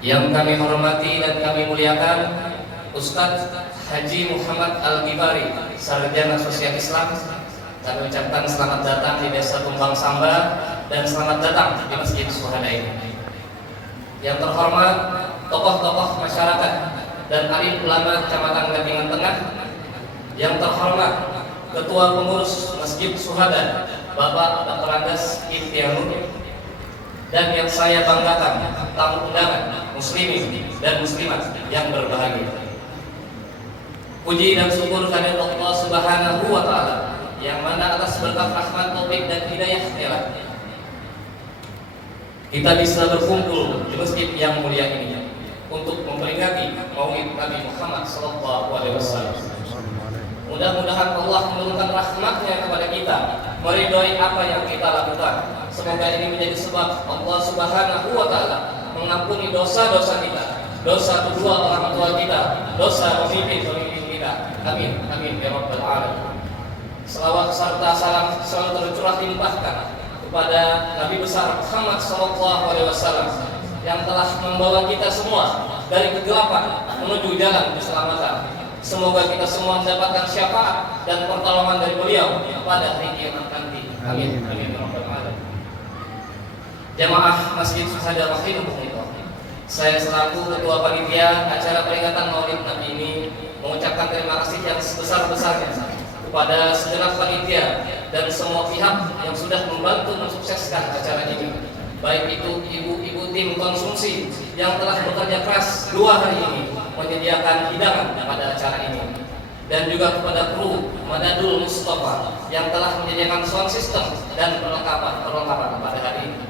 Yang kami hormati dan kami muliakan Ustadz Haji Muhammad Al-Ghifari, Sarjana Sosial Islam. Kami ucapkan selamat datang di Desa Tumbang Samba dan selamat datang di Masjid Syuhada ini. Yang terhormat tokoh-tokoh masyarakat dan alim ulama Kecamatan Gadingan Tengah. Yang terhormat Ketua Pengurus Masjid Syuhada Bapak Dr. Andes Iftianur. Dan yang saya banggakan, tamu undangan muslimin dan muslimat yang berbahagia. Puji dan syukur kepada Allah Subhanahu wa Ta'ala, yang mana atas berkat rahmat, taufik dan hidayah kita bisa berkumpul di masjid yang mulia ini untuk memperingati Maulid Nabi Muhammad SAW. Mudah-mudahan Allah menurunkan rahmatnya kepada kita, meridhoi apa yang kita lakukan. Semoga ini menjadi sebab Allah Subhanahu wa Ta'ala mengampuni dosa-dosa kita, dosa kedua orang tua kita, dosa pemimpin-pemimpin kita. Amin, amin ya rabbal alamin. Selawat serta salam selalu tercurah limpahkan kepada Nabi besar Muhammad SAW yang telah membawa kita semua dari kegelapan menuju jalan keselamatan. Semoga kita semua mendapatkan syafaat dan pertolongan dari beliau pada hari kiamat nanti. Amin, amin ya rabbal alamin. Jamaah Masjid Syuhada rahimahumullah, saya selaku ketua panitia acara peringatan Maulid Nabi ini mengucapkan terima kasih yang sebesar-besarnya kepada segenap panitia dan semua pihak yang sudah membantu mensukseskan acara ini, baik itu ibu-ibu tim konsumsi yang telah bekerja keras 2 hari ini menyediakan hidangan pada acara ini, dan juga kepada kru Madadul Mustafa yang telah menyediakan sound system dan perlengkapan pada hari ini.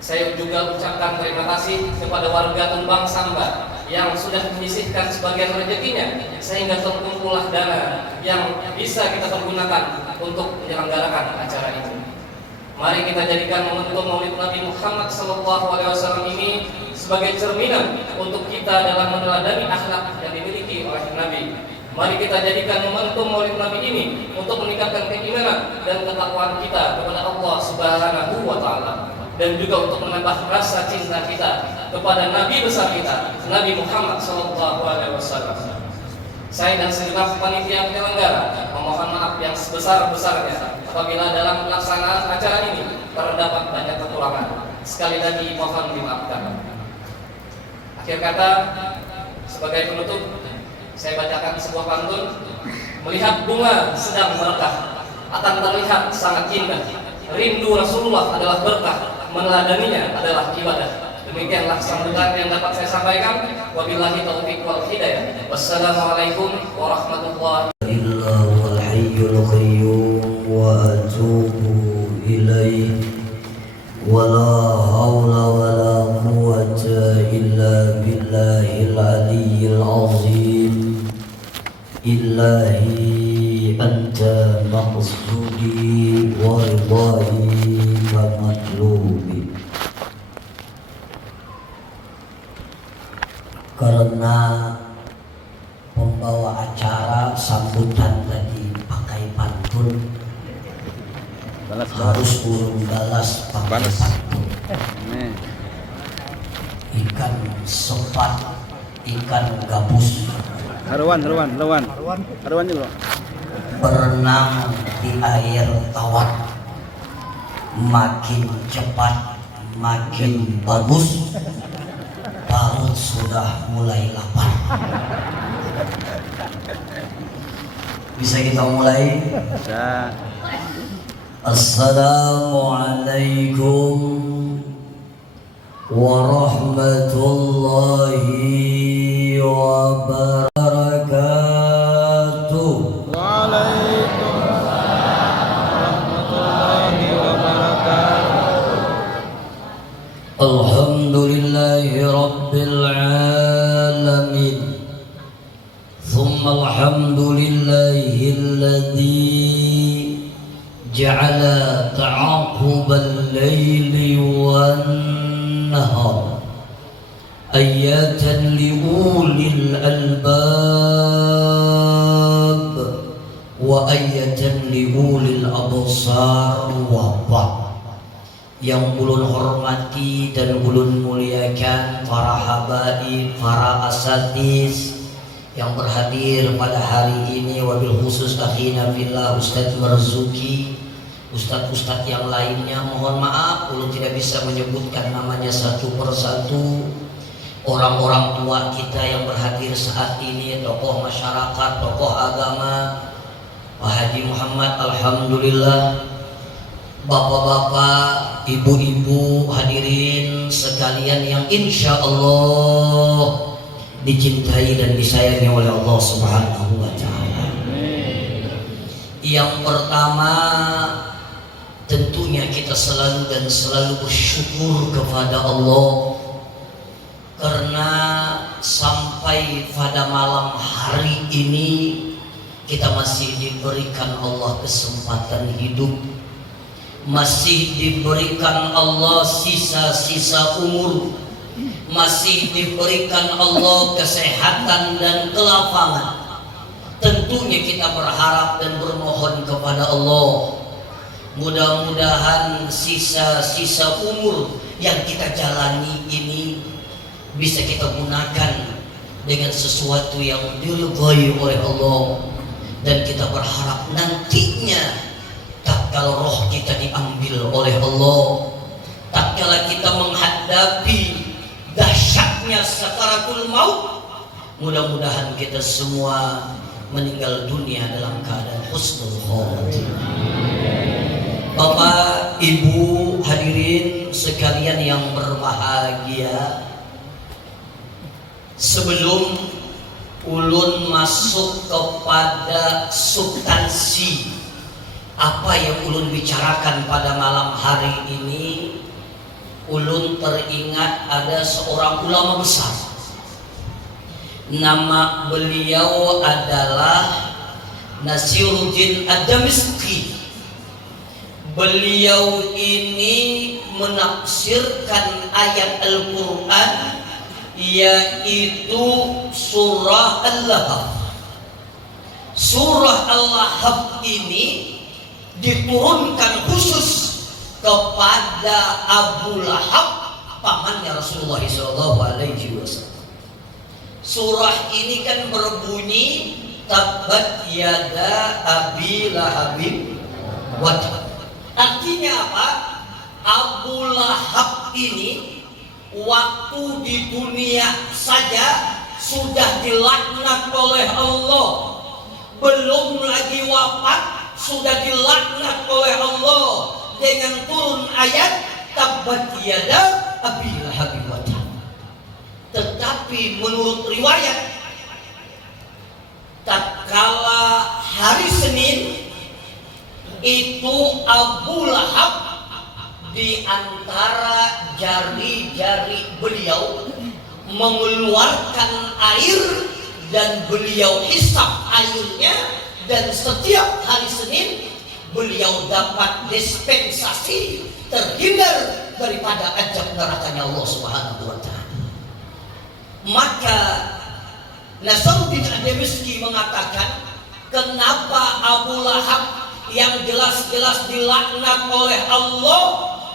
Saya juga ucapkan terima kasih kepada warga Tumbang Samba yang sudah menyisihkan sebagian rezekinya sehingga terkumpullah dana yang bisa kita pergunakan untuk menyelenggarakan acara ini. Mari kita jadikan momentum Maulid Nabi Muhammad SAW ini sebagai cerminan untuk kita dalam meneladani akhlak yang dimiliki oleh Nabi. Mari kita jadikan momentum Maulid Nabi ini untuk meningkatkan keimanan dan ketakwaan kita kepada Allah Subhanahu wa Ta'ala, dan juga untuk menambah rasa cinta kita kepada Nabi besar kita, Nabi Muhammad SAW. Saya dan segenap panitia penyelenggara memohon maaf yang sebesar-besarnya apabila dalam pelaksanaan acara ini terdapat banyak kekurangan. Sekali lagi mohon dimaafkan. Akhir kata, sebagai penutup, saya bacakan sebuah pantun. Melihat bunga sedang merekah akan terlihat sangat indah. Rindu Rasulullah adalah berkah, meneladaninya adalah ibadah. Demikianlah sambutan yang dapat saya sampaikan. Wabillahi taufiq wal hidayah. Wassalamualaikum warahmatullahi wabarakatuh. Wa atubu ilaih. Wala hawla wala quwwata illa billahil aliyyil azim. Ilahi anta maqsudi wa ridai matlubi. Karena pembawa acara sambutan tadi pakai pantun, harus urung balas pakai pantun. Ikan sepat, ikan gabus, haruan juga berenang di air tawar, makin cepat makin bagus. Perut sudah mulai lapar. Bisa kita mulai? bisa. Assalamualaikum warahmatullahi wabarakatuh. Waalaikumsalam warahmatullahi wabarakatuh. Alhamdulillahi rabbil alamin. Thumma alhamdulillahi alladhi ja'ala ta'aqubal layli wan nahar ayatan liulil albab wa ayatan liulil absar wa yang ulun hormati dan ulun muliakan para habaib, para asatiz yang berhadir pada hari ini, wabil khusus akhina fillah Ustadz Marzuki, ustadz-ustadz yang lainnya. Mohon maaf ulun tidak bisa menyebutkan namanya satu persatu. Orang-orang tua kita yang berhadir saat ini, tokoh masyarakat, tokoh agama, Pak Haji Muhammad, alhamdulillah, bapak-bapak, ibu-ibu, hadirin sekalian yang insya Allah dicintai dan disayangi oleh Allah Subhanahu wa Ta'ala. Yang pertama, tentunya kita selalu dan selalu bersyukur kepada Allah karena sampai pada malam hari ini kita masih diberikan Allah kesempatan hidup, masih diberikan Allah sisa-sisa umur, masih diberikan Allah kesehatan dan kelapangan. Tentunya kita berharap dan bermohon kepada Allah, mudah-mudahan sisa-sisa umur yang kita jalani ini bisa kita gunakan dengan sesuatu yang diridhai oleh Allah. Dan kita berharap nantinya tatkala roh kita diambil oleh Allah, tatkala kita menghadapi dahsyatnya sakaratul maut, mudah-mudahan kita semua meninggal dunia dalam keadaan husnul khotimah. Bapak, Ibu, hadirin sekalian yang berbahagia, sebelum ulun masuk kepada substansi apa yang ulun bicarakan pada malam hari ini, ulun teringat ada seorang ulama besar. Nama beliau adalah Nasiruddin Ad-Damashqi. Beliau ini menafsirkan ayat Al-Quran, yaitu surah Al-Lahab. Surah Al-Lahab ini diturunkan khusus kepada Abu Lahab, pamannya Rasulullah SAW. Surah ini kan berbunyi Tabbat yada Abi Lahabin wa tab. Artinya apa? Abu Lahab ini waktu di dunia saja sudah dilaknat oleh Allah, belum lagi wafat sudah dilaknat oleh Allah dengan turun ayat Tabbat yada Abi Lahab wa tab. Tetapi menurut riwayat, tatkala hari Senin itu Abu Lahab di antara jari-jari beliau mengeluarkan air dan beliau hisap airnya, dan setiap hari Senin beliau dapat dispensasi terhindar daripada azab nerakanya Allah Subhanahu wa Ta'ala. Maka Nasiruddin Ad-Damashqi mengatakan, kenapa Abu Lahab yang jelas-jelas dilaknat oleh Allah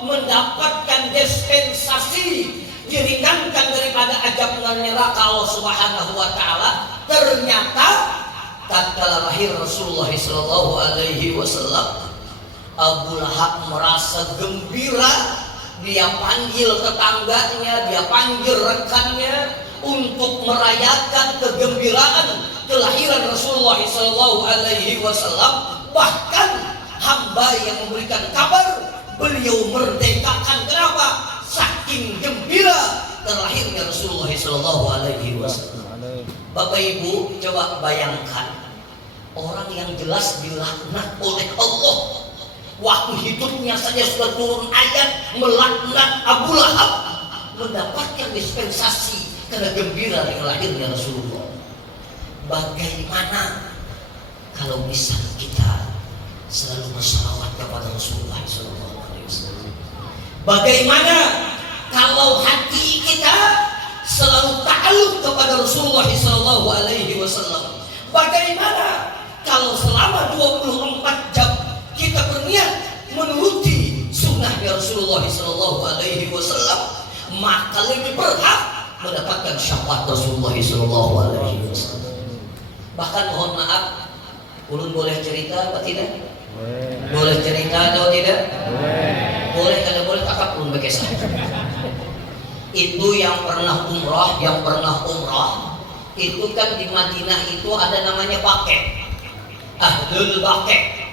mendapatkan dispensasi diringankan daripada azab neraka Allah Subhanahu wa Ta'ala? Ternyata tatkala lahir Rasulullah SAW, Abu Lahab merasa gembira. Dia panggil tetangganya, dia panggil rekannya untuk merayakan kegembiraan kelahiran Rasulullah SAW. Bahkan hamba yang memberikan kabar beliau merdekakan. Kenapa? Saking gembira terlahirnya Rasulullah SAW. Bapak Ibu, coba bayangkan orang yang jelas dilaknat oleh Allah, waktu hidupnya saja sudah turun ayat melaknat Abu Lahab, mendapatkan dispensasi karena gembira dengan lahirnya Rasulullah. Bagaimana kalau misal kita selalu bersalawat kepada Rasulullah SAW? Bagaimana kalau hati kita selalu ta'alluq kepada Rasulullah SAW? Bagaimana kalau selama 24 jam kita berniat menuruti sunnah sunnahnya Rasulullah Sallallahu Alaihi Wasallam, maka lebih berhak mendapatkan syafaat Rasulullah Sallallahu Alaihi Wasallam. Bahkan mohon maaf, ulun boleh cerita apa tidak? Boleh cerita atau tidak? Boleh, kalau boleh kakak ulun berkisah. Itu yang pernah umrah, itu kan di Madinah itu ada namanya Baqi', Ahlul Baqi'.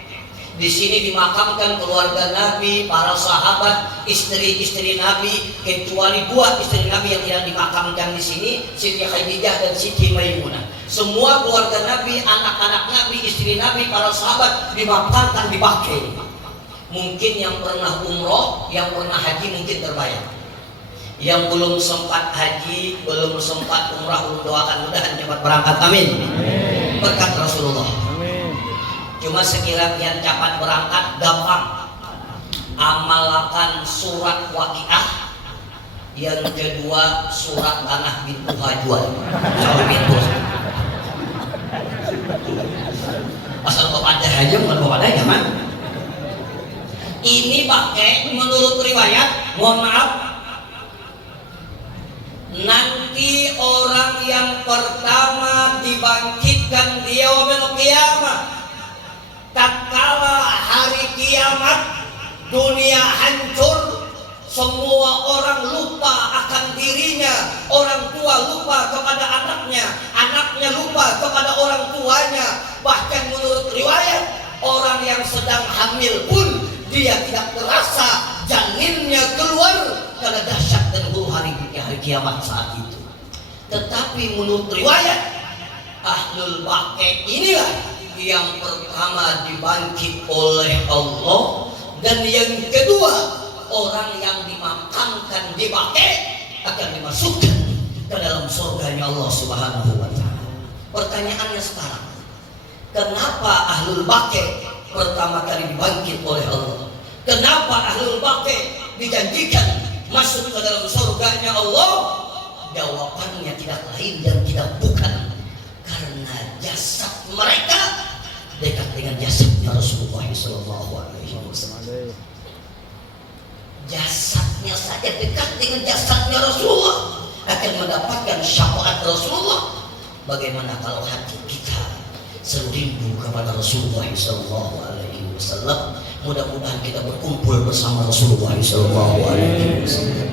Di sini dimakamkan keluarga Nabi, para sahabat, istri-istri Nabi, kecuali dua istri Nabi yang tidak dimakamkan di sini, Siti Khadijah dan Siti Maimunah. Semua keluarga Nabi, anak-anak Nabi, istri Nabi, para sahabat dimakamkan di Baqi'. Mungkin yang pernah umroh, yang pernah haji mungkin terbayang. Yang belum sempat haji, belum sempat umrah, ulun doakan mudahan cepat berangkat, amin. Berkat Rasulullah. Cuma sekiranya yang cepat berangkat gampang, amalkan surat Waqiah, yang kedua surat Tanah Bintu Hajuan. Soal bintu. Asal bapak ada aja, bukan bapak ada zaman. Ini pakai menurut riwayat, mohon maaf, nanti orang yang pertama dibangkitkan di yaumil qiyamah, tatkala hari kiamat, dunia hancur, semua orang lupa akan dirinya, orang tua lupa kepada anaknya, anaknya lupa kepada orang tuanya. Bahkan menurut riwayat, orang yang sedang hamil pun dia tidak terasa janinnya keluar karena dahsyat dan huru hari kiamat saat itu. Tetapi menurut riwayat, Ahlul Baqi' inilah yang pertama dibangkit oleh Allah, dan yang kedua orang yang dimakamkan di Baqi' akan dimasukkan ke dalam surganya Allah Subhanahu wa Ta'ala. Pertanyaannya sekarang, kenapa Ahlul Baqi' pertama kali dibangkit oleh Allah? Kenapa Ahlul Baqi' dijanjikan masuk ke dalam surganya Allah? Jawabannya tidak lain dan tidak bukan karena jasad mereka dekat dengan jasadnya Rasulullah Sallallahu Alaihi Wasallam. Jasadnya saja dekat dengan jasadnya Rasulullah akan mendapatkan syafaat Rasulullah. Bagaimana kalau hati kita serindu kepada Rasulullah Sallallahu Alaihi Wasallam? Mudah-mudahan kita berkumpul bersama Rasulullah Sallallahu Alaihi Wasallam.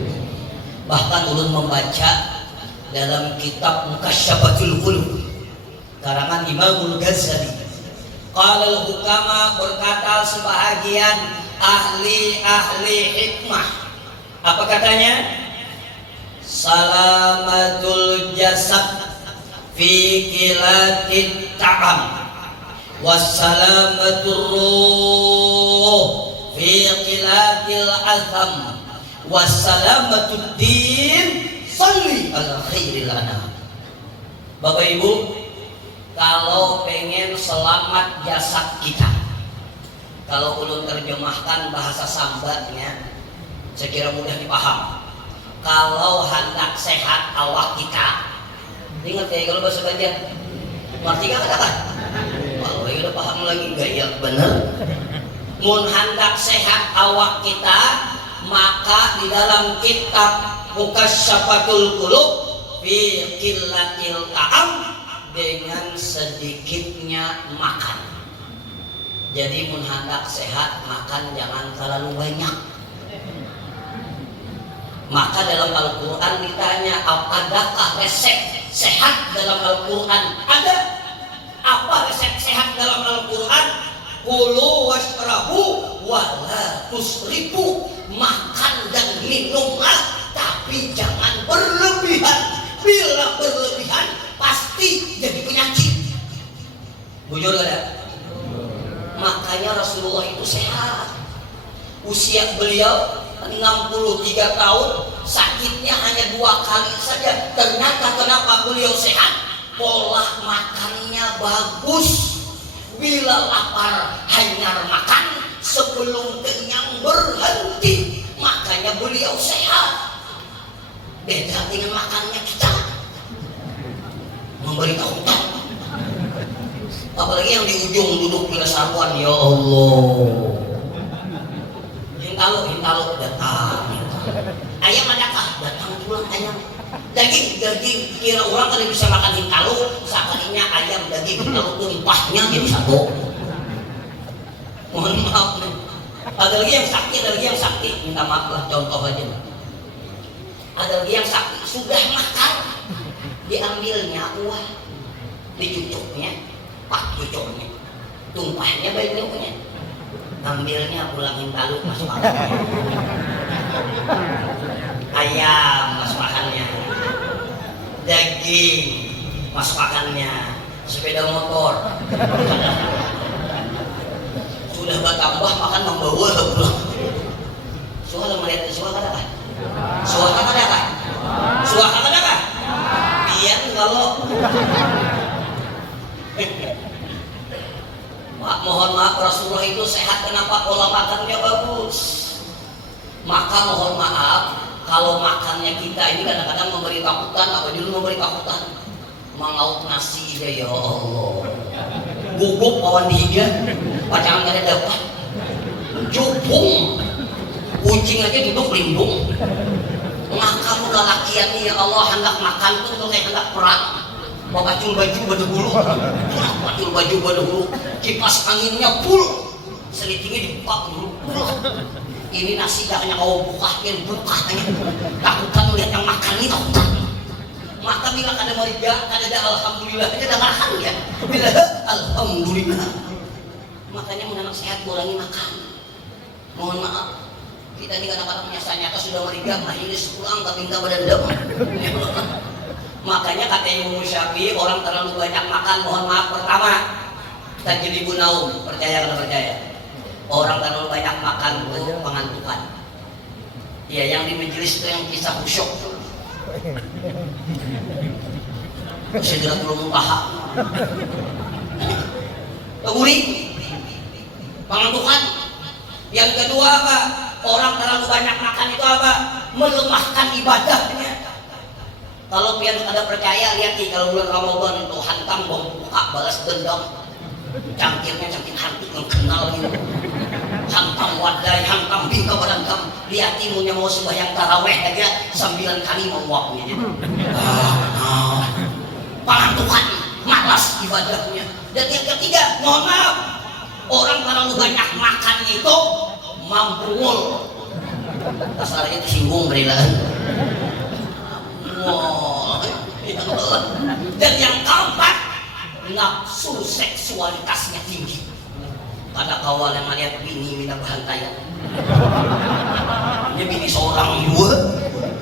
Bahkan ulun membaca dalam kitab Mukasyyafatul Qulub karangan Imamul Ghazali, qala al-hukama, berkata sebahagian ahli hikmah, apa katanya? Salamatul jasad fi qilatit ta'am, wassalamatul ruh fi qilatil azam, wassalamatud din salli ala khairil anam. Bapak Ibu, kalau pengen selamat jasad kita, kalau ulun terjemahkan bahasa sambatnya, saya kira mudah dipaham. Kalau hendak sehat awak kita, ingat ya kalau bahasa Banjar, ngerti gak katakan? Kalau udah paham lagi gaya bener. Mun hendak sehat awak kita, maka di dalam kitab Mukasyyafatul Qulub fi qillatil ta'am, dengan sedikitnya makan. Jadi mun hendak sehat, makan jangan terlalu banyak. Maka dalam Al-Quran ditanya, adakah resep sehat dalam Al-Quran? Ada. Apa resep sehat dalam Al-Quran? Kulu washrabu wala tusrifu, makan dan minumlah tapi jangan berlebihan. Bila berlebihan pasti jadi penyakit. Bujur gak ada? Makanya Rasulullah itu sehat. Usia beliau 63 tahun, sakitnya hanya 2 kali saja. Ternyata kenapa beliau sehat? Pola makannya bagus. Bila lapar hanyar makan, sebelum kenyang berhenti. Makanya beliau sehat. Beda dengan makannya kita, memberitahu tak. Apalagi yang di ujung duduk bila saruan, ya Allah. Yang hintalo datang. Ayam adakah? Datang pulang ayam. Daging kira orang kan bisa makan hintalo, sekalinya ayam daging hintalo tumpahnya jadi satu. Mohon maaf nih. Ada lagi yang sakti, minta maaf lah contoh aja. Ada lagi yang sakti sudah makan, diambilnya uang, dicucuknya, pak cucuknya, tumpahnya banyaknya, ambilnya pulangin talu mas makannya, ayam mas makannya, daging mas makannya, sepeda motor, sudah bertambah makan membawa pulang. Soal melihat suaka ada kah? Suaka ada kah? Biar kalau mohon maaf Rasulullah itu sehat, kenapa pola makannya bagus? Maka mohon maaf kalau makannya kita ini kadang-kadang memberi takutan, apa dulu memberi takutan? Mangaut nasi ya Allah. Guguk kawan dihiga, pacangan kada dapat. Jupung. Kucing aja duduk limbung. Maka mula lakian ya Allah hendak makan tuh kayak hendak perang. Bacul baju pada bulu, bacul baju pada bulu, kipas anginnya full, selitingnya dibuka dulu. Ini nasi jangan kau bukain, takutan melihat yang makan ini takutan. Maka bila kada marija, kada ada alhamdulillahnya ada makan ya. Bila alhamdulillah, makanya menanak sehat kurangi makan. Mohon maaf, kita ini kadang-kadang nyata sudah marija, mahilis pulang tapi enggak berendam. Makanya kata Imam Syafi'i, orang terlalu banyak makan, mohon maaf, pertama tajribun naum, percaya kalau percaya, orang terlalu banyak makan itu pengantukan. Ya, yang di majelis itu yang kisah khusyuk segera belum muntah uring pengantukan. Yang kedua apa? Orang terlalu banyak makan itu apa? Melemahkan ibadahnya. Kalau pian ada percaya, lihat nih kalau bulan Ramadan itu hantam buka balas dendam, cangkirnya cangkir hantu yang kenal gitu, hantam wadai, hantam bingka badangkam, lihat imunya mau sembahyang taraweh aja 9 kali mau waknya gitu. Pengantukan, malas ibadahnya. Dan yang ketiga, mohon maaf, orang terlalu banyak makan itu mampuul, kasarnya tersinggung berilaan. Wow. Dan yang keempat, nafsu seksualitasnya tinggi. Pada kawal yang melihat bini minta bahantaian. Ini bini seorang dua.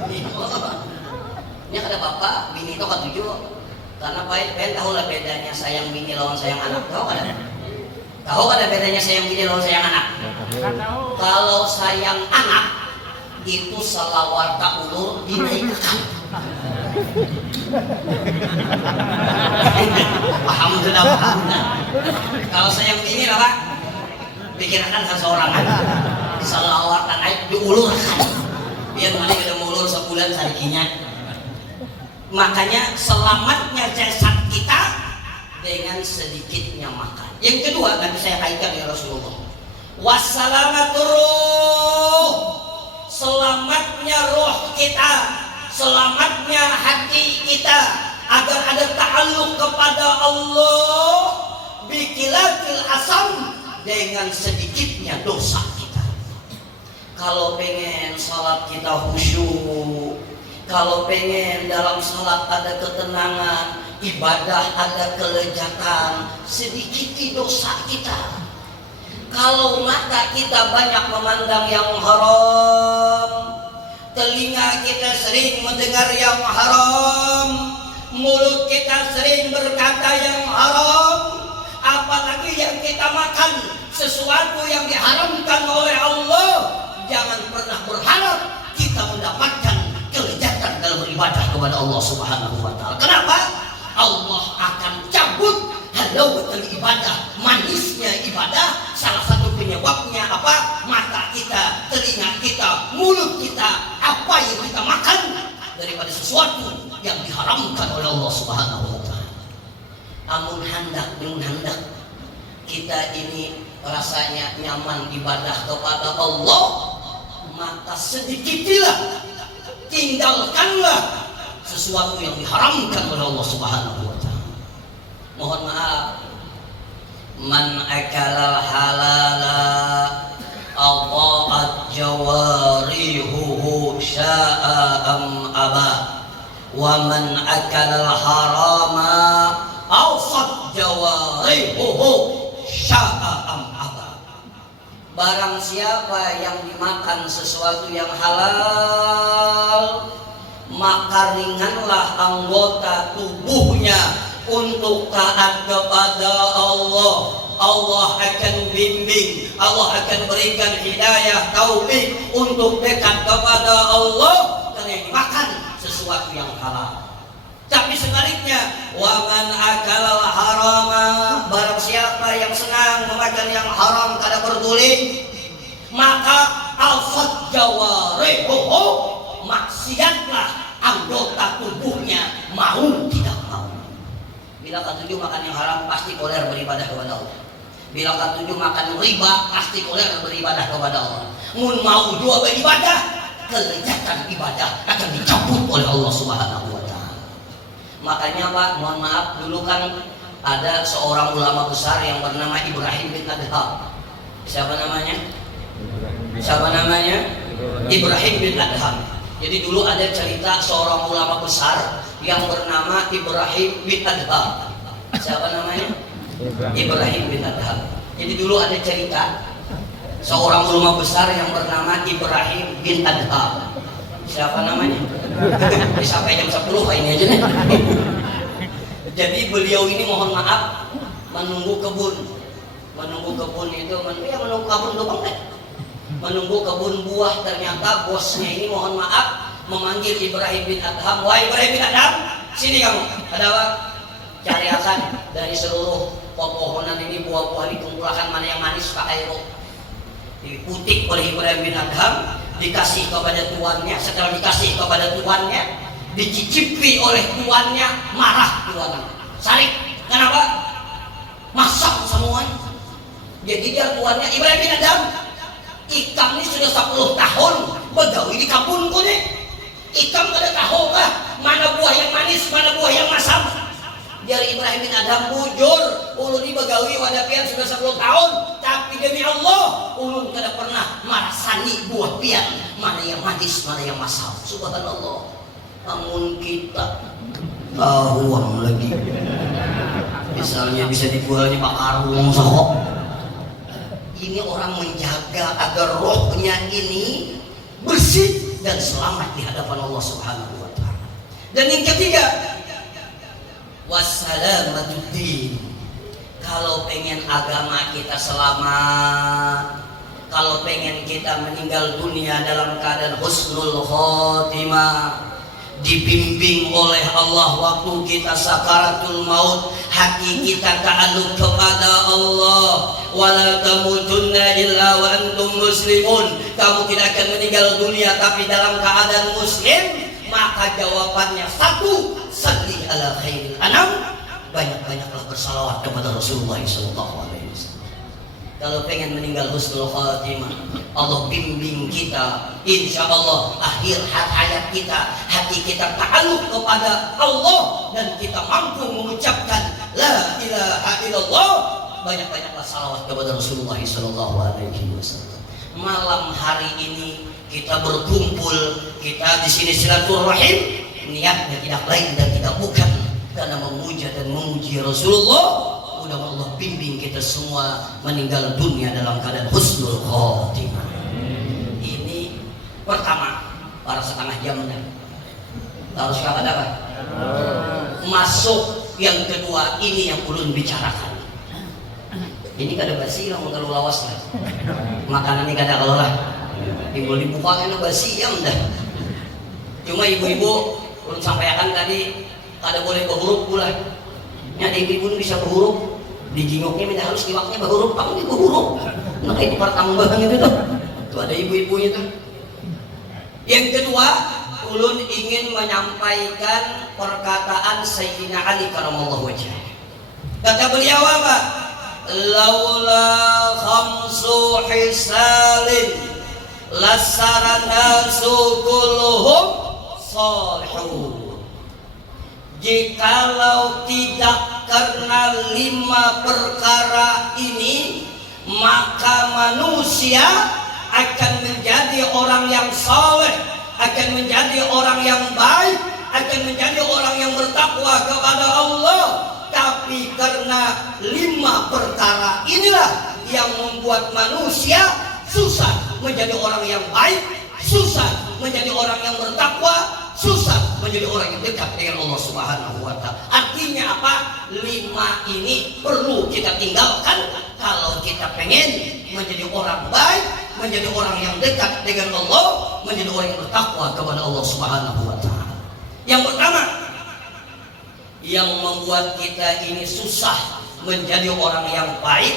Ini kata bapak, bini itu ketujuh. Karena pengen tahu lah bedanya sayang bini lawan sayang anak. Tahu kada? Tahu kada bedanya sayang bini lawan sayang anak? Kalau sayang anak itu salawat tak ulur dinaikkan. Paham sudah paham. Kalau sayang bini lah pak, pikirkan seseorang kan, salawat tak naik diulurkan. Biar mana kita mulur sebulan sarikinya. Makanya selamatnya jasad kita dengan sedikitnya makan. Yang kedua nanti saya kaitkan ya Rasulullah. Wassalamatu ruh, selamatnya roh kita, selamatnya hati kita agar ada ta'alluq kepada Allah bikilatil asam dengan sedikitnya dosa kita. Kalau pengen salat kita khusyuk, kalau pengen dalam salat ada ketenangan, ibadah ada kelezatan, sedikiti dosa kita. Kalau mata kita banyak memandang yang haram, telinga kita sering mendengar yang haram, mulut kita sering berkata yang haram, apalagi yang kita makan sesuatu yang diharamkan oleh Allah, jangan pernah berharap kita mendapatkan kelezatan dalam beribadah kepada Allah Subhanahu wa taala. Kenapa? Allah akan cabut halawatul ibadah, manisnya ibadah. Salah satu penyebabnya apa? Mata kita, telinga kita, mulut kita, apa yang kita makan daripada sesuatu yang diharamkan oleh Allah Subhanahu wa taala. Amun hendak kita ini rasanya nyaman ibadah kepada Allah, maka sedikitilah, tinggalkanlah sesuatu yang diharamkan oleh Allah Subhanahu wa taala. Mohon maaf, man akalal halala adha'at jawarihuhu sya'a am aba, wa man akalal harama awsat jawarihuhu sya'a am aba. Barang siapa yang dimakan sesuatu yang halal, maka ringanlah anggota tubuhnya untuk taat kepada Allah. Allah akan bimbing, Allah akan berikan hidayah taufik untuk dekat kepada Allah karena yang dimakan sesuatu yang halal. Tapi sebaliknya, wa man akalal harama, barang siapa yang senang memakan yang haram kada peduli, maka alfat jawarihuhu, maksiatlah anggota tubuhnya, mau tidak mau. Bila ketujuh makan yang haram pasti koler beribadah kepada Allah. Bila ketujuh makan riba pasti koler beribadah kepada Allah. Mun mau dua beribadah, kelezatan ibadah akan dicabut oleh Allah Subhanahu wa taala. Makanya Pak, mohon maaf, dulu kan ada seorang ulama besar yang bernama Ibrahim bin Adham. Siapa namanya? Ibrahim bin Adham. Jadi dulu ada cerita seorang ulama besar yang bernama Ibrahim bin Adham. Siapa namanya? Ibrahim bin Adham. Jadi dulu ada cerita seorang ulama besar yang bernama Ibrahim bin Adham. Siapa namanya? Sampai jam 10 ini aja nih. Jadi beliau ini mohon maaf menunggu kebun. Menunggu kebun itu menunggu kebun doang deh. Menunggu kebun buah, ternyata bosnya ini mohon maaf memanggil Ibrahim bin Adham. Wah Ibrahim bin Adham, sini kamu. Ada apa? Cari akan dari seluruh pepohonan ini, buah-buah dikumpulkan, mana yang manis pakai roh. Diputik oleh Ibrahim bin Adham, dikasih kepada tuannya. Setelah dikasih kepada tuannya, dicicipi oleh tuannya, marah tuannya. Sarik, kenapa? Masak semuanya. Jadi dia tuannya Ibrahim bin Adham, ikam ini sudah 10 tahun begawi di kampungku nih. Ikam kada tahu kah mana buah yang manis, mana buah yang masam? Dari Ibrahim bin Adham bujur, ulun ini begawi wadah pian sudah 10 tahun, tapi demi Allah ulun kada pernah marasani buah pian mana yang manis, mana yang masam. Subhanallah. Amun kita tahuang lagi, misalnya bisa dijualnya Pak Karung sok. Ini orang menjaga agar rohnya ini bersih dan selamat di hadapan Allah Subhanahu wa taala. Dan yang ketiga, wassalamatud-din. Kalau pengen agama kita selamat, kalau pengen kita meninggal dunia dalam keadaan husnul khotimah, dibimbing oleh Allah waktu kita sakaratul maut, hati kita ta'alluq kepada Allah. Wala tamutunna illa wa antum muslimun. Kamu tidak akan meninggal dunia tapi dalam keadaan muslim. Maka jawabannya satu, salli ala khairil anam, banyak-banyaklah bersalawat kepada Rasulullah SAW. Kalau pengen meninggal husnul khatimah, Allah bimbing kita, insya Allah akhir hayat kita, hati kita ta'alluq kepada Allah dan kita mampu mengucapkan la ilaha illallah. Banyak-banyaklah salawat kepada Rasulullah SAW. Malam hari ini kita berkumpul, kita di sini silaturahim, niatnya tidak lain dan tidak bukan karena memuja dan memuji Rasulullah. Mudah Allah bimbing kita semua meninggal dunia dalam keadaan husnul khotimah. Ini pertama, para setengah jam dan harus kapan apa? Masuk yang kedua, ini yang ulun bicarakan. Ini kada basi lah kalau lawas lah. Makanan ini kada kalau lah. Ibu dibuka kan basi ya dah. Cuma ibu-ibu ulun sampaikan tadi kada boleh berhuruf pula. Nya ibu-ibu bisa berhuruf. Di jingoknya minta harus diwaknya berhuruf, kamu itu berhuruf. Maka itu pertambangan itu tuh. Tuh ada ibu-ibunya tuh. Yang kedua, ulun ingin menyampaikan perkataan Sayyidina Ali karamallahu wajhah. Kata beliau apa? Laula khamsu hisalin lasarana sukuluhum solihun. Jikalau tidak karena 5 perkara ini, maka manusia akan menjadi orang yang saleh, akan menjadi orang yang baik, akan menjadi orang yang bertakwa kepada Allah. Tapi karena 5 perkara inilah yang membuat manusia susah menjadi orang yang baik, susah menjadi orang yang bertakwa, susah menjadi orang yang dekat dengan Allah Subhanahu wa Ta'ala. Artinya apa? 5 ini perlu kita tinggalkan kalau kita pengen menjadi orang baik, menjadi orang yang dekat dengan Allah, menjadi orang yang bertakwa kepada Allah Subhanahu wa Ta'ala. Yang pertama, yang membuat kita ini susah menjadi orang yang baik,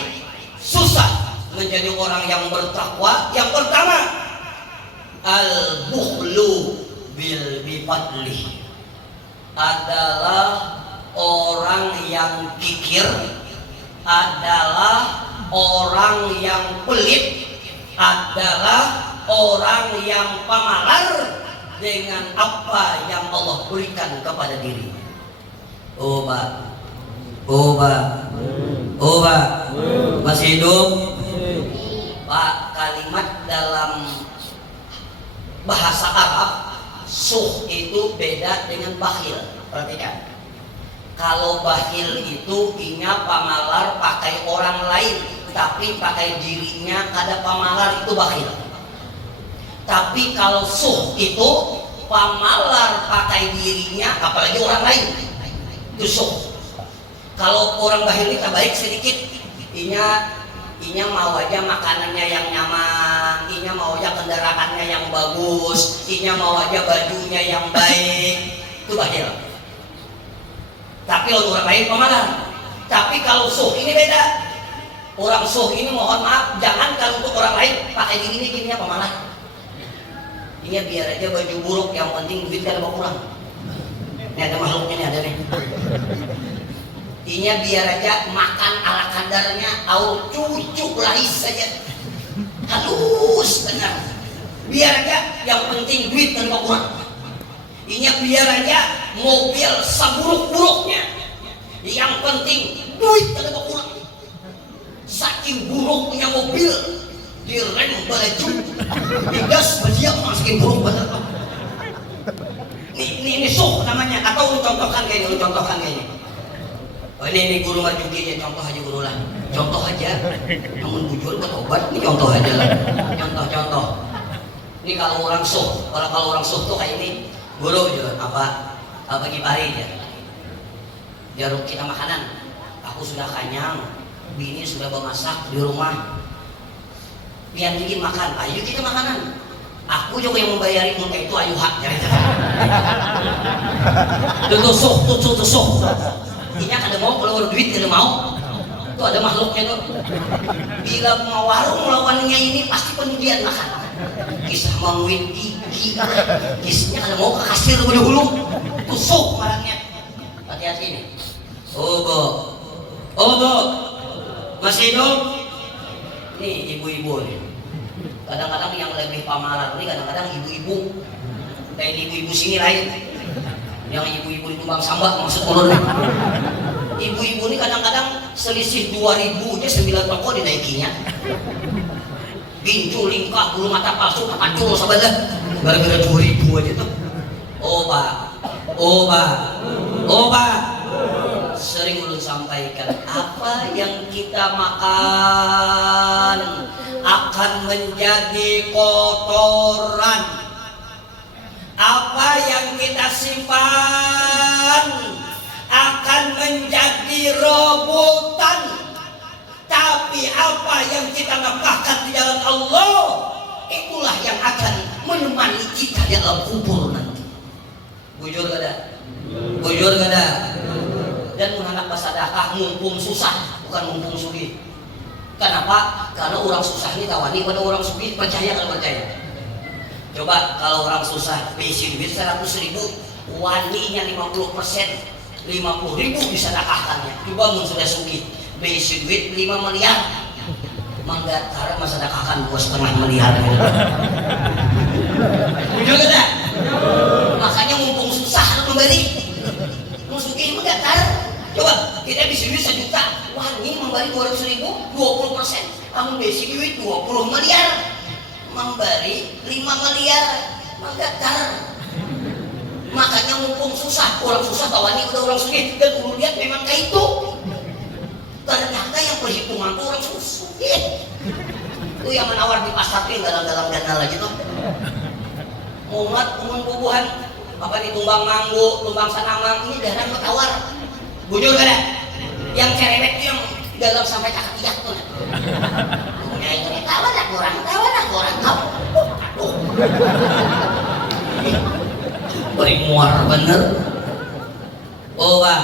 susah menjadi orang yang bertakwa, yang pertama, al-bukhlu bil bifadli, adalah orang yang kikir, adalah orang yang pelit, adalah orang yang pamalar dengan apa yang Allah berikan kepada diri. Oh Pak, masih hidup? Pak, kalimat dalam bahasa Arab suh itu beda dengan bakhil. Perhatikan, kalau bakhil itu inya pamalar pakai orang lain, tapi pakai dirinya kada pamalar, itu bakhil. Tapi kalau suh itu pamalar pakai dirinya apalagi orang lain, itu suh. Kalau orang bakhil ini baik sedikit, inya mau aja makanannya yang nyaman, inya mau aja kendaraannya yang bagus, inya mau aja bajunya yang baik, itu bakhil. Tapi kalau orang lain pemalar. Tapi kalau suh ini beda. Orang suh ini mohon maaf, jangan kalau untuk orang lain pakai diri ini gininya pemalar. Ini biar aja baju buruk, yang penting duit kan mau kurang. Ini ada makhluknya nih, ada nih. Ini biar aja makan ala kadarnya, au cucuk lahis saja, halus benar. Biar aja yang penting duit kan mau kurang. Ini biar aja mobil seburuk-buruknya, yang penting duit kan mau kurang. Saking buruknya mobil, direm baju, digas berdiam, saking buruk benar. Ini suh namanya. Atau lu contohkan kayak ini, Oh, ini guru marjuki ya, contoh aja guru lah. Contoh aja. Namun bujur buat obat, ini contoh aja lah. Contoh. Ini kalau orang suh, kalau orang suh tuh kayak ini, guru juga apa gimari aja. Jarum kita makanan. Aku sudah kenyang, bini sudah memasak di rumah. Pian bikin makan, ayo kita makanan. Aku juga yang membayari muka itu ayu hak. Tuh suh. Ini kada mau kalau duit kada mau. Itu ada makhluknya tuh. Bila mau warung lawannya ini pasti pendidikan makan. Kisah mangwin gigi. Kisahnya kada mau ke kasir dulu. Tusuk marahnya. Hati-hati nih. Oh bo. Masih hidup? Nih ibu-ibu nih. Kadang-kadang yang lebih pamalar ini kadang-kadang ibu-ibu. Kayak ibu-ibu sini lain. Yang ibu-ibu di Tumbang Sambak maksud ulun. Ibu-ibu ini kadang-kadang selisih 2.000 aja 9 toko dinaikinya. Gincu, lingkah, bulu mata palsu, kacung sahabat. Gara-gara 2.000 aja tuh. Oh Pak. Sering ulun sampaikan, apa yang kita makan akan menjadi kotoran. Apa yang kita simpan akan menjadi rebutan. Tapi apa yang kita nafkahkan di jalan Allah, itulah yang akan menemani kita di dalam kubur nanti. Bujur gak ada? Dan menganggap bersedekah mumpung susah, bukan mumpung sugih. Kenapa? Karena orang susah ini tawani pada orang sugih, percaya kalau percaya. Coba kalau orang susah besi duit 100.000, waninya 50%, 50.000 bisa nakahkannya. Coba mun sudah sugih besi duit 5 miliar, menggatar masa sedekahkan 2,5 miliar. Jujur enggak? Makanya mumpung susah harus memberi. Musuhnya menggatar. Coba kita di sini 1 juta, wah ini memberi 200.000, 20%. Kamu besi duit 20 miliar, memberi 5 miliar, menggatar. Makanya mumpung susah, orang susah tawani udah orang sugih, dan ulu lihat memang kayak itu. Ternyata yang perhitungan tuh orang sugih. Itu yang menawar di pasar tuh yang dalam-dalam dana lagi tuh. Mumat umum bubuhan, apa nih tumbang manggu, tumbang sanamang, ini daerah ketawar. Bujur kan ya? Yang cerewet itu yang dalam sampai kakak tiga tuh. Ya ini kawan lah, orang tahu. Aduh. Beri muar bener. Oba.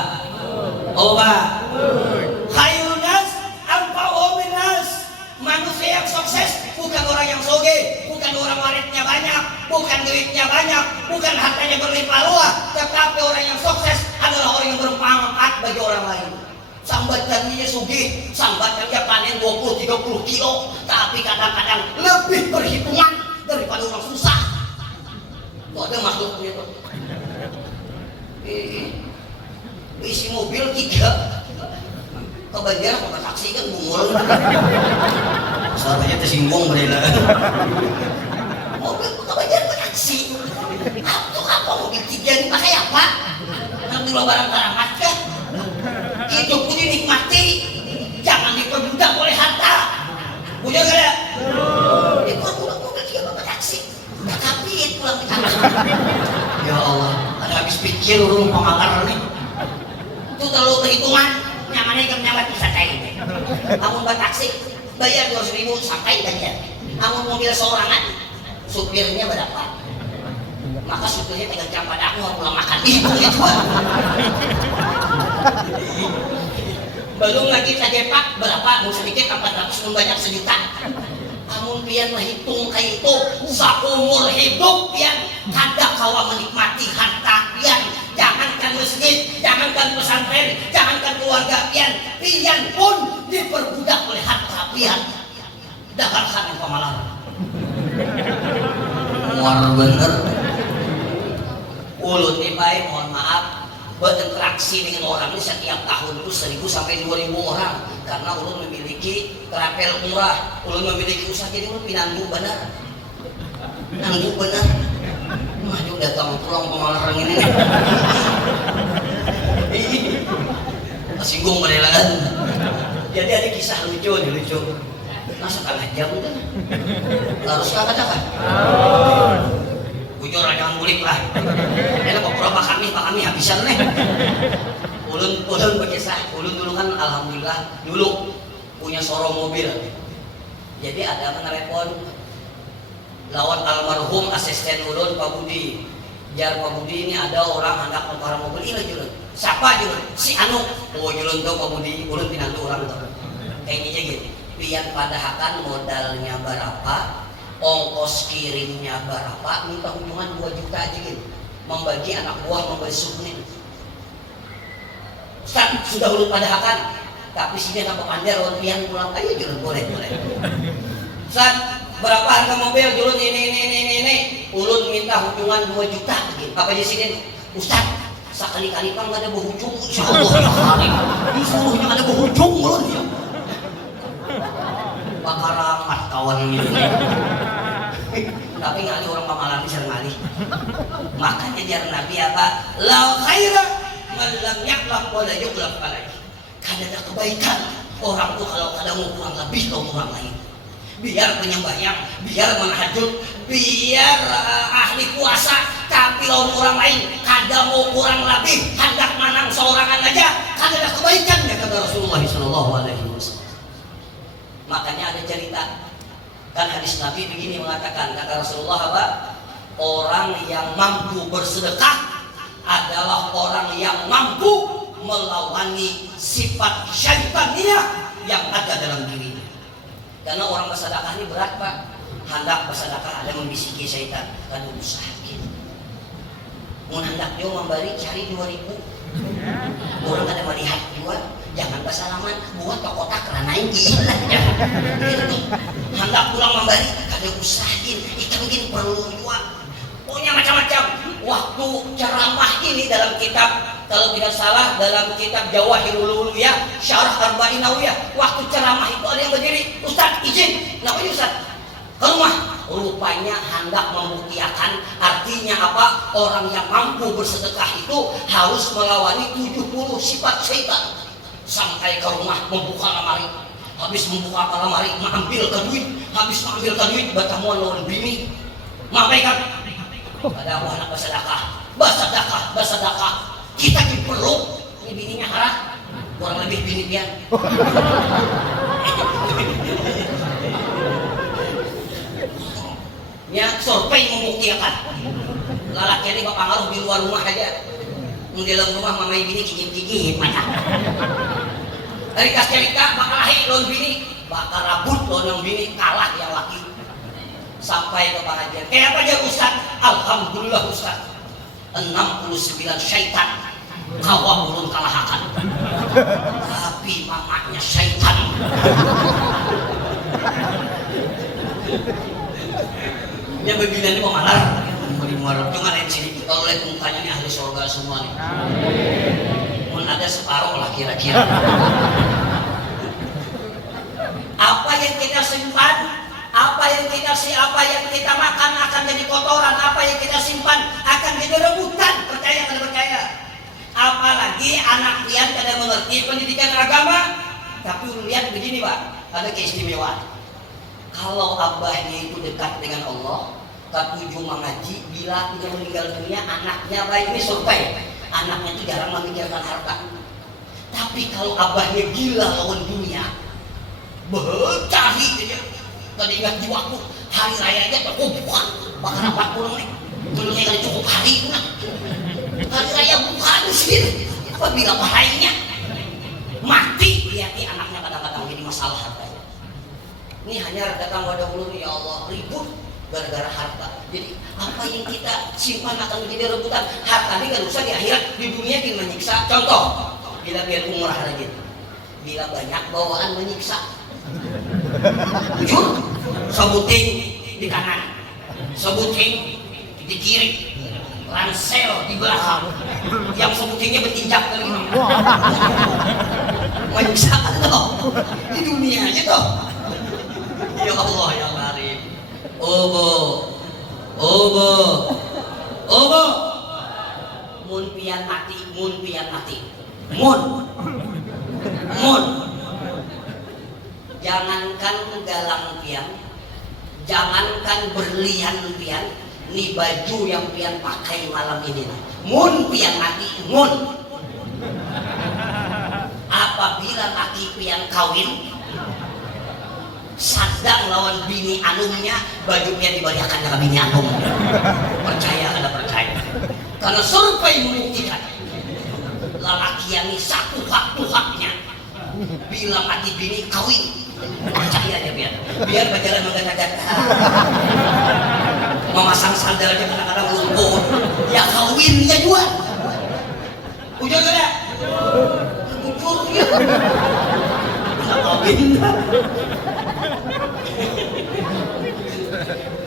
Khairun nas anfa'uhum linnas. Manusia yang sukses bukan orang yang soge, bukan orang warisnya banyak, bukan duitnya banyak, bukan hartanya berlimpah ruah, tetapi orang yang sukses adalah orang yang bermanfaat bagi orang lain. Sambatannya sugih, sambatannya panen 20-30 kilo, tapi kadang-kadang lebih perhitungan daripada orang susah. Itu ada makhluknya tuh. Isi mobil 3, kebanyakan sama taksi kan bungul. Soalnya tersinggung mereka. Mobil kebanyakan taksi. Apa mobil 3 ini pakai apa? Nanti lo barang-barang kan? Hidup pun dinikmati, jangan diperbudak oleh harta. Punya gak ada? Itu pulang mobil 3 pakai taksi. Tapi pulang ke kamar. Ya Allah, ada habis pikir urung pengalar nih. Itu terlalu perhitungan. Nyamannya ke nyawat bisa cair. Kamu buat taksi bayar 200.000 sampai bayar. Kamu mobil seorangan, supirnya berapa? Maka supirnya pegang jam pada aku pulang makan ibu itu. Belum lagi sajepak berapa? Mau sedikit 400, mau banyak 1 juta. Kamu pian menghitung kayak itu seumur hidup pian kada kawa menikmati harta pian. Jangankan masjid, jangankan pesantren, jangankan keluarga pian pun diperbudak oleh harta pian. Dagarkan yang pamalar. Muar bener. Ulun nih baik, mohon maaf, berinteraksi dengan orang ini setiap tahun itu 1.000 sampai 2.000 orang, karena ulun memiliki terapel murah, ulun memiliki usaha, jadi ulun pinanggu benar. Maju datang pulang pemalarang ini. Singgung menelan. Jadi ada kisah lucu. Masa setengah jam kan? Harus kan? Bujur jangan ngulik lah. Enak beberapa kami habisan nih. Ulun berkisah. Ulun dulu kan alhamdulillah dulu punya sorong mobil. Jadi ada menelepon lawan almarhum asisten ulun Pak Budi. Jar Pak Budi ini ada orang hendak mencari mobil ini julun. Siapa julun? Si Anu. Oh julun tuh Pak Budi. Ulun pinantu orang tuh. Kayak gini gitu. Pian padahakan modalnya berapa, ongkos kirimnya berapa, minta hubungan 2 juta aja gitu. Membagi anak buah, membagi subnin. Ustaz sudah ulun padahakan, tapi sini anak pandai lawan pian pulang ayo julun boleh. Ustaz berapa harga mobil julun ini ulun minta hubungan 2 juta gitu. Apa aja sini Ustaz sekali-kali kan gak ada berhujung insyaallah disuruhnya ada berhujung ulun ya bakaramat kawan gitu. Tapi ngali orang pamalan bisa ngali. Makanya jar Nabi apa? La khaira man lam yaqlaq wa la yuqlaq alaihi. Kada ada kebaikan orang tuh kalau kada mau kurang lebih ke orang lain. Biar penyembahyang, biar menghajud, biar ahli puasa, tapi lawan orang lain kada mau kurang lebih, hendak manang seorangan aja, kada ada kebaikan ya kata Rasulullah SAW. Makanya ada cerita kan hadis Nabi begini mengatakan, kata Rasulullah apa? Orang yang mampu bersedekah adalah orang yang mampu melawani sifat syaitaniyah yang ada dalam dirinya. Karena orang bersedekah ini berat Pak. Hendak bersedekah ada membisiki syaitan, kan usahakin. Mau hendak dia memberi cari 2.000. Orang ada melihat juga jangan basalaman buat kotak keranain gila ya. Hendak pulang memberi kada usahin itu mungkin perlu juga. Pokoknya macam-macam. Waktu ceramah ini dalam kitab, kalau tidak salah dalam kitab Jawahirul Uluyah Syarah Arba'in Nawawiyah, waktu ceramah itu ada yang berdiri, Ustaz izin, namanya Ustaz ke rumah, rupanya hendak membuktikan artinya apa, orang yang mampu bersedekah itu harus melawani 70 sifat syaitan. Sampai ke rumah membuka lemari, habis membuka lemari mengambil ke duit, habis mengambil ke duit batamuan lawan bini mampaikan pada aku anak bersedekah kita diperlu ini bininya harap kurang lebih bini pian. Ya survei membuktikan lalaki ini bapak ngaruh di luar rumah aja, di dalam rumah mamai bini gigit macam dari kastelika bakal lahir lawan bini, bakal rabut lawan yang bini, kalah yang laki. Sampai ke pengajian kayak apa aja Ustaz? Alhamdulillah Ustaz 69 syaitan kawa belum kalahakan, tapi mamanya syaitan. Yang berbeda ini pemalar cuma lain sini, kalau lihat mukanya ini ahli surga semua nih. Mungkin ada separuh lah kira-kira. Apa yang kita simpan, apa yang kita makan akan jadi kotoran, apa yang kita simpan akan jadi rebutan. Percaya kada percaya? Apalagi anak pian kada mengerti pendidikan agama. Tapi lihat begini Pak, ada keistimewaan. Kalau abahnya itu dekat dengan Allah, ketujuh mengaji, bila tidak meninggal dunia anaknya baik, ini survei, anaknya itu jarang memikirkan harta. Tapi kalau abahnya gila lawan dunia, bercari dia. Tadi ingat di waktu hari raya aja oh bukan bakal 40 menit belum kali cukup hari itu hari raya bukan sih apabila bahayanya mati lihat anaknya kadang-kadang jadi masalah hartanya. Ini hanya datang pada dulu ya Allah ribut gara-gara harta. Jadi apa yang kita simpan akan menjadi rebutan. Harta ini kan usah di akhirat, di dunia kita menyiksa. Contoh bila biar umrah lagi, bila banyak bawaan menyiksa. Jujur, sebuting di kanan, sebuting di kiri, ransel di belakang, yang sebutingnya bertinjak kali ini. Menyiksa toh di dunia aja toh. Ya Allah ya Karim. Obo, mun pian mati, mun. Jangankan galang pian, jangankan berlian pian, nih baju yang pian pakai malam ini, mun pian mati, mun. Apabila laki pian kawin, sadang lawan bini anumnya, baju pian dibaliakan ke bini anum. Percaya kada percaya? Karena survei membuktikan, lelaki yang ini satu haknya, bila mati bini kawin. Percaya aja biar berjalan menggadah-gadah memasang sandal aja kadang-kadang lumpuh ya kawinnya jual ujur kada? Ujur ya nggak kawin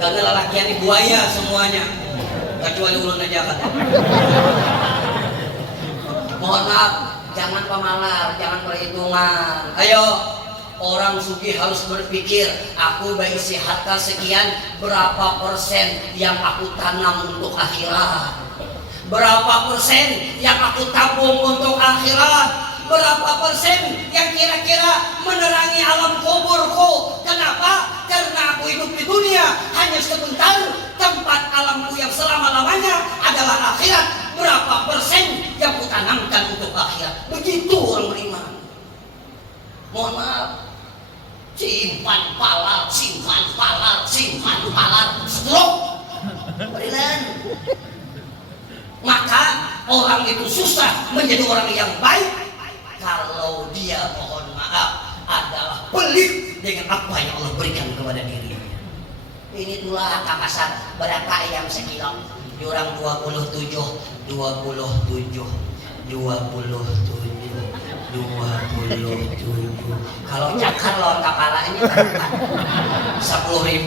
karena lelakian ini buaya semuanya kecuali ulun aja kan. Mohon maaf, jangan pemalar, jangan perhitungan. Ayo orang sugih harus berpikir, aku berisi harta sekian, berapa persen yang aku tanam untuk akhirat, berapa persen yang aku tabung untuk akhirat, berapa persen yang kira-kira menerangi alam kuburku. Kenapa? Karena aku hidup di dunia hanya sebentar, tempat alamku yang selama-lamanya adalah akhirat. Berapa persen yang kutanamkan untuk akhirat? Begitu orang beriman. Mohon maaf, simpan palar, stroke berilan. Maka orang itu susah menjadi orang yang baik kalau dia mohon maaf adalah pelit dengan apa yang Allah berikan kepada dirinya. Ini tulah kamasan berapa ayam sekilo? Diorang 27 27. Kalau cakar lawan kapalanya 10.000.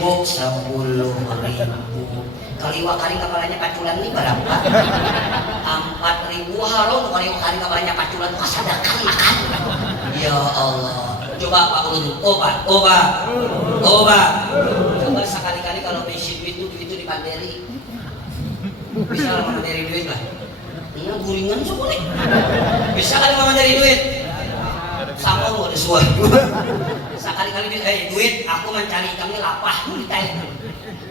Kaliwa kali kapalanya paculan ini berapa? 4.000. Halo kali kapalanya paculan kasadakan makan. Ya Allah. Coba Pak Ulun, obat. Coba sekali-kali kalau besi duit itu dipanderi. Bisa lah mandiri duit lah. Ini guringan so boleh. Bisa kali mandiri duit. Sama lu ada suai. Sekali-kali duit aku mencari kami lapah duitai.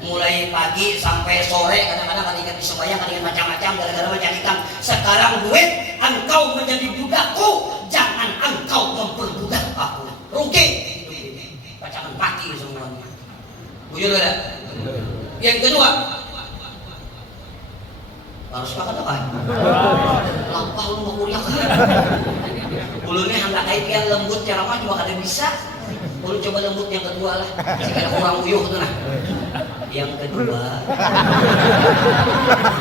Mulai pagi sampai sore kadang-kadang kalian sembahyang kalian macam-macam gara-gara mencari ikan. Sekarang duit engkau menjadi budakku, jangan engkau memperbudak aku. Rugi. Bacakan mati semuanya. Bujur ada. Yang kedua, harus pakai apa? Lapah lu mau kuliah. Ulunnya hendak kaitan lembut cara mah juga kada bisa. Ulun coba lembut yang kedua lah. Jika kurang uyuh tuh nah. Yang kedua,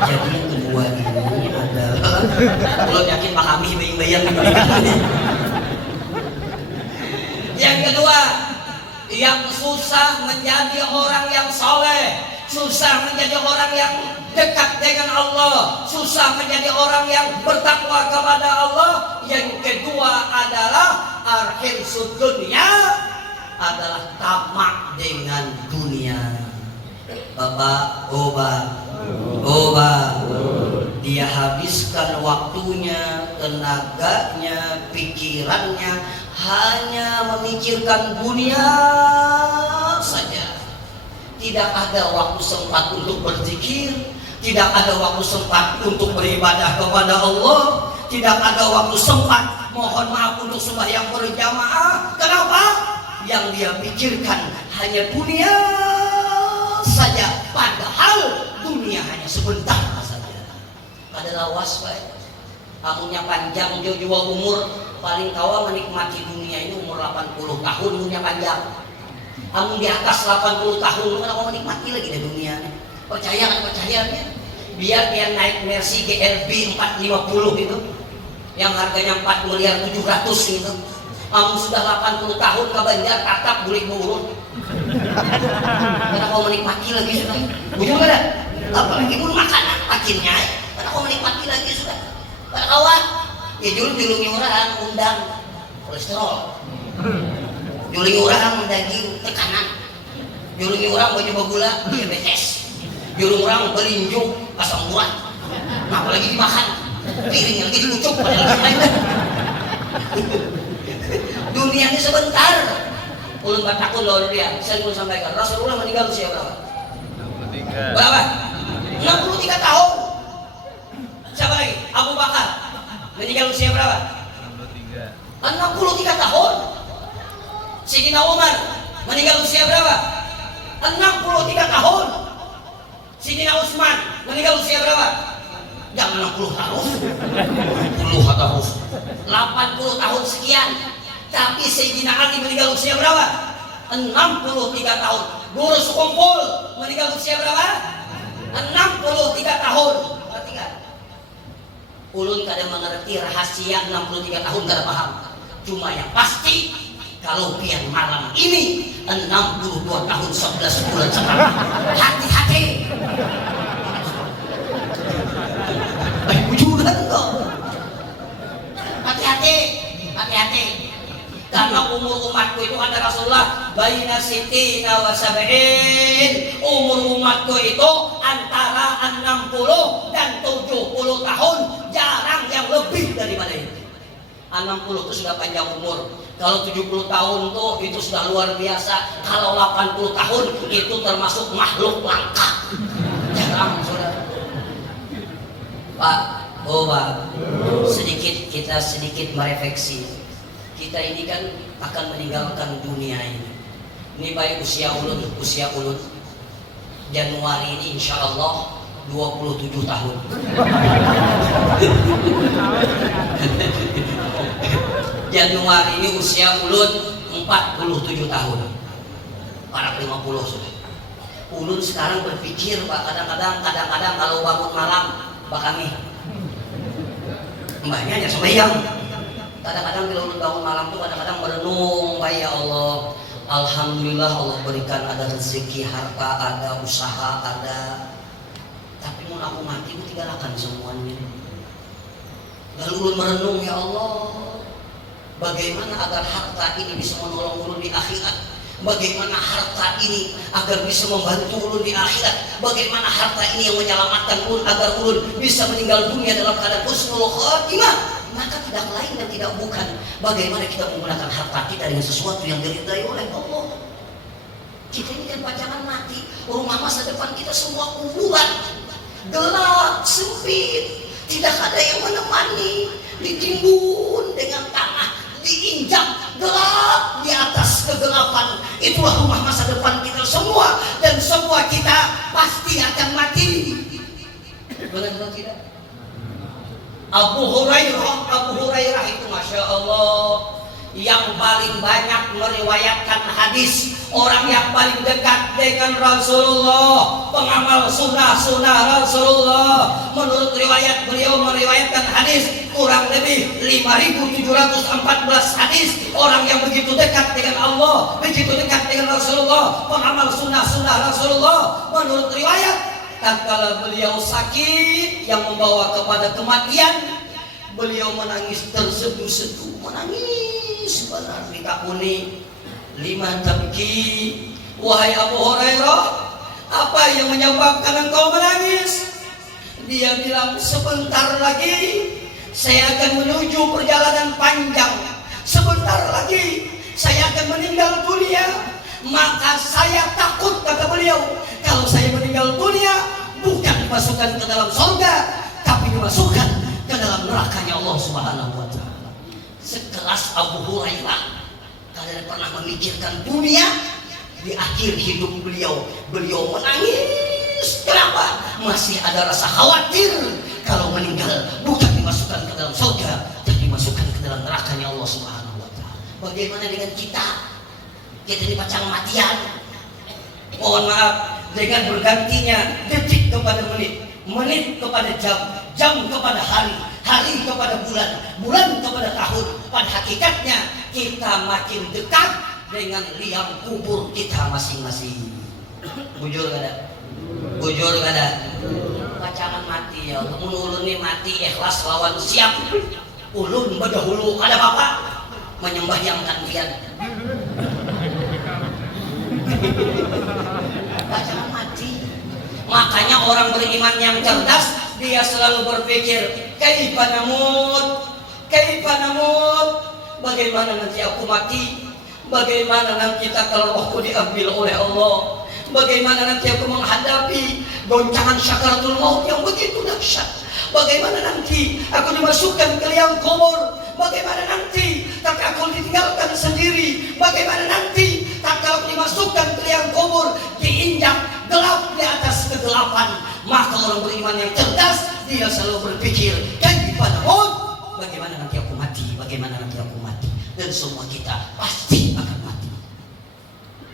jadi yang kedua ini adalah ulun yakin Pak Kami bayang-bayang ini. Yang kedua, yang susah menjadi orang yang soleh, susah menjadi orang yang dekat dengan Allah, susah menjadi orang yang bertakwa kepada Allah. Yang kedua adalah arhirsud dunia, adalah tamak dengan dunia. Bapak, obat, dia habiskan waktunya, tenaganya, pikirannya hanya memikirkan dunia saja. Tidak ada waktu sempat untuk berzikir, tidak ada waktu sempat untuk beribadah kepada Allah, tidak ada waktu sempat mohon maaf untuk sembahyang berjamaah. Kenapa? Yang dia pikirkan hanya dunia saja, padahal dunia hanya sebentar saja. Adalah waspai, amunnya panjang jauh umur, paling kawa menikmati dunia ini umur 80 tahun dunia panjang. Amun di atas 80 tahun lu kan menikmati lagi di dunia. Percayanya biar dia naik Mercy GLB 450 itu yang harganya 4.700.000 gitu. Amun sudah 80 tahun ke Banjar tatap bulik burun. Karena kau menikmati lagi sudah. Bujur ada? Apalagi pun makanan pacinnya. Karena kau menikmati lagi sudah. Pada kawan, ya julungi orang undang kolesterol. Julungi orang daging tekanan. Julungi orang coba gula diabetes. Julungi orang belinjuk asam urat. Nah, apalagi dimakan. Piringnya lagi diucuk padahal lain. Dunia ini sebentar. Ulun batakun loh dia. Saya mau sampaikan. Rasulullah meninggal usia berapa? 63. Berapa? 63 tahun. Siapa lagi? Abu Bakar meninggal usia berapa? 63 tahun. Sayyidina Umar meninggal usia berapa? 63 tahun. Sayyidina Utsman meninggal usia berapa? Jangan 60 tahun. 60 tahun. 80 tahun sekian. Tapi Sayyidina Ali meninggal usia berapa? 63 tahun. Guru sekumpul meninggal usia berapa? 63 tahun. Perhatikan. Ulun kadang mengerti rahasia 63 tahun kada paham. Cuma yang pasti kalau pian malam ini 62 tahun 11 bulan sekarang. Hati-hati. Bujuran kok. Hati-hati. Karena umur umatku itu kata Rasulullah baina sitina wa sab'in. Umur umatku itu antara 60 dan 70 tahun. Jarang yang lebih daripada itu. 60 itu sudah panjang umur. Kalau 70 tahun tuh itu sudah luar biasa. Kalau 80 tahun itu termasuk makhluk langka. Jarang saudara. Pak, kita sedikit merefleksi. Kita ini kan akan meninggalkan dunia ini. Ini baik usia ulun. Januari ini insya Allah 27 tahun. Januari ini usia ulun 47 tahun. Para 50 sudah. Ulun sekarang berpikir Pak, kadang-kadang kalau bangun malam Pak Kami mbahnya sembahyang. Kadang-kadang kalau ulun bangun malam tuh kadang-kadang merenung, ya Allah, alhamdulillah Allah berikan ada rezeki, harta ada, usaha ada. Tapi mau aku mati aku tinggalkan semuanya. Lalu ulun merenung, ya Allah, bagaimana agar harta ini bisa menolong ulun di akhirat? Bagaimana harta ini agar bisa membantu ulun di akhirat? Bagaimana harta ini yang menyelamatkan ulun agar ulun bisa meninggal dunia dalam keadaan husnul khotimah? Maka tidak lain dan tidak bukan bagaimana kita menggunakan harta kita dengan sesuatu yang diridai oleh Allah. Kita ini kan pajangan mati, rumah masa depan kita semua kuburan, gelap, sempit, tidak ada yang menemani, ditimbun dengan tanah, diinjak gelap di atas kegelapan. Itulah rumah masa depan kita semua, dan semua kita pasti akan mati. Benar atau tidak? Abu Hurairah itu Masya Allah yang paling banyak meriwayatkan hadis, orang yang paling dekat dengan Rasulullah, pengamal sunnah Rasulullah. Menurut riwayat, beliau meriwayatkan hadis kurang lebih 5.714 hadis. Orang yang begitu dekat dengan Allah, begitu dekat dengan Rasulullah, pengamal sunnah Rasulullah. Menurut riwayat, tatkala beliau sakit yang membawa kepada kematian, beliau menangis terseduh-seduh, menangis benar ditakuni, liman tabki, wahai Abu Hurairah, apa yang menyebabkan engkau menangis? Dia bilang, sebentar lagi saya akan menuju perjalanan panjang, sebentar lagi saya akan meninggal dunia. Maka saya takut, kata beliau, kalau saya meninggal dunia bukan dimasukkan ke dalam surga, tapi dimasukkan ke dalam nerakanya Allah Subhanahu wa Ta'ala. Sekelas Abu Hurairah, kalian pernah memikirkan dunia? Di akhir hidup beliau menangis. Kenapa? Masih ada rasa khawatir kalau meninggal bukan dimasukkan ke dalam surga, tapi dimasukkan ke dalam nerakanya Allah Subhanahu wa Ta'ala. Bagaimana dengan kita? Kita ini pacang matian. Mohon maaf, dengan bergantinya detik kepada menit, menit kepada jam, jam kepada hari, hari kepada bulan, bulan kepada tahun. Pada hakikatnya kita makin dekat dengan liang kubur kita masing-masing. Bujur kada? Bujur kada? Pacangan mati ya, ulun ini mati ikhlas lawan siap. Ulun berdahulu ada bapak menyembahyangkan kalian. Jangan mati. Makanya orang beriman yang cerdas, dia selalu berpikir, kaifa namut, bagaimana nanti aku mati, bagaimana nanti tatkala rohku diambil oleh Allah, bagaimana nanti aku menghadapi goncangan syakaratul maut yang begitu dahsyat, bagaimana nanti aku dimasukkan ke liang kubur, bagaimana nanti tak aku ditinggalkan sendiri, bagaimana nanti tak aku dimasukkan ke liang kubur, diinjak gelap di atas kegelapan. Maka orang beriman yang cerdas, dia selalu berpikir, kaifa namut, bagaimana nanti aku mati, bagaimana nanti aku mati. Dan semua kita pasti akan mati.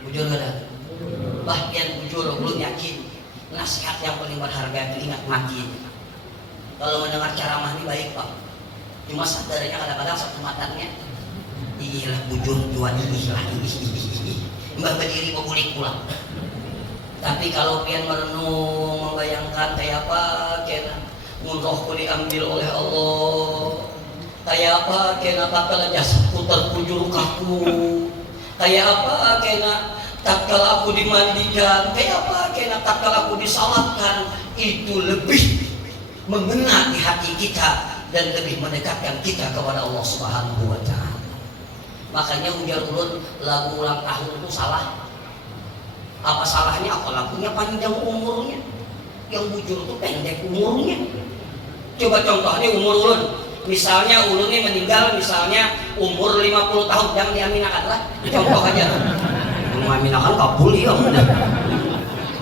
Bujur ada? Bahkan bujur belum yakin. Nasihat yang paling berharga itu ingat mati. Kalau mendengar ceramah ini baik pak, cuma sadarnya kadang-kadang satu matanya, iyalah bujur jual iyalah mbak berdiri mau boleh pulang. Tapi kalau pian merenung, membayangkan kayak apa kena rohku diambil oleh Allah, kayak apa kena tatkala jasadku terkujur kaku, kayak apa kena tatkala aku dimandikan, kayak apa kena tatkala aku disalatkan, itu lebih mengena di hati kita dan lebih mendekatkan kita kepada Allah Subhanahu wa Ta'ala. Makanya ujar ulun, lagu ulang tahun itu salah. Apa salahnya? Apa lagunya panjang umurnya, yang bujur itu pendek umurnya. Coba contohnya umur ulun, misalnya ulun ini meninggal misalnya umur 50 tahun, jangan diaminakan lah, contoh aja. Mengaminakan kabul ya.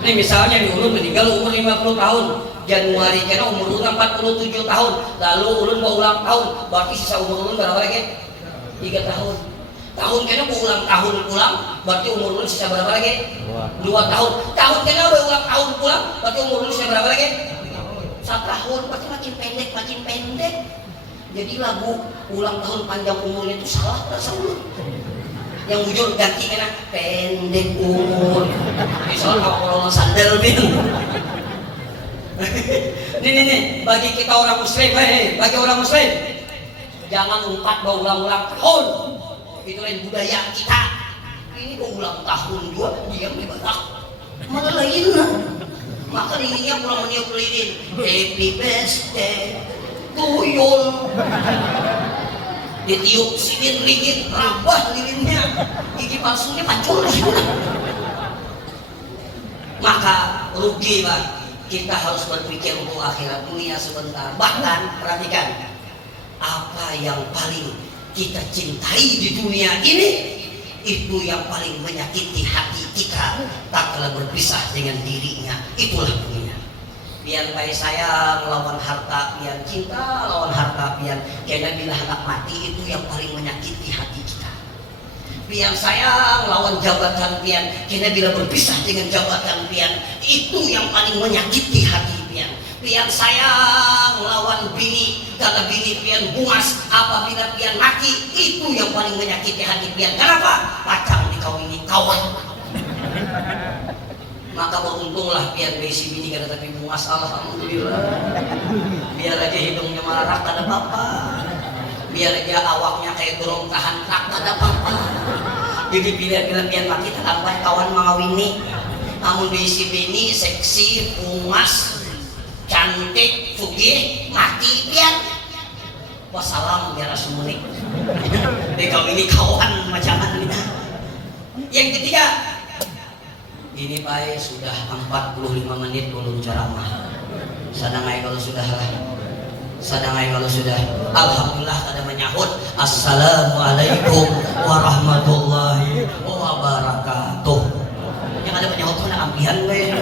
Ini misalnya di ulun meninggal umur 50 tahun, Januari kena umur ulun 47 tahun, lalu ulun mau ulang tahun, berarti sisa umur ulun berapa lagi? 3 tahun. Tahun kena mau ulang tahun pulang, berarti umur ulun sisa berapa lagi? 2 tahun. Tahun kena mau ulang tahun pulang, berarti umur ulun sisa berapa lagi? 1 tahun. Berarti makin pendek, makin pendek. Jadi lagu ulang tahun panjang umurnya itu salah rasa lu. Yang jujur ganti kena pendek umur. Misalnya kalau sandal bin. Nih, bagi kita orang muslim, bagi orang muslim, jangan umpat bawa ulang-ulang tahun. Itu lain budaya kita. Ini bawa ulang tahun juga, diam di batak. Malah lain. Maka dirinya pulang meniup lilin. Happy birthday tuyul. Ditiup sinin ringin, rabah lilinnya. Gigi palsunya pancur. Maka rugi Pak. Kita harus berpikir untuk akhirat dunia sebentar. Bahkan perhatikan, apa yang paling kita cintai di dunia ini, itu yang paling menyakiti hati kita tak kalah berpisah dengan dirinya. Itulah dunia. Pian baik sayang lawan harta, pian cinta lawan harta, pian karena bila anak mati itu yang paling menyakiti hati kita. Pian sayang lawan jabatan pian, karena bila berpisah dengan jabatan pian, itu yang paling menyakiti hati pian. Pian sayang lawan bini, karena bini pian bungas, apabila pian mati, itu yang paling menyakiti hati pian. Kenapa? Pacang dikawini kawan. Maka beruntunglah pian besi bini karena tapi bungas, alhamdulillah. Biar aja hidungnya malah ada apa-apa. Biar aja awaknya kayak dorong tahan tak ada apa-apa. Jadi bila pian mati terlambat kawan mengawini. Namun diisi bini seksi, bungas, cantik, sugih, mati pian. Wassalam biar asumunik. Dikawini kawan macam mana. Yang ketiga, ini Pak sudah 45 menit belum ceramah. Sadangai kalau sudah lah. Sadangai kalau sudah. Alhamdulillah kada menyahut. Assalamualaikum warahmatullahi wabarakatuh. Yang ada menyahut mana ambihan we.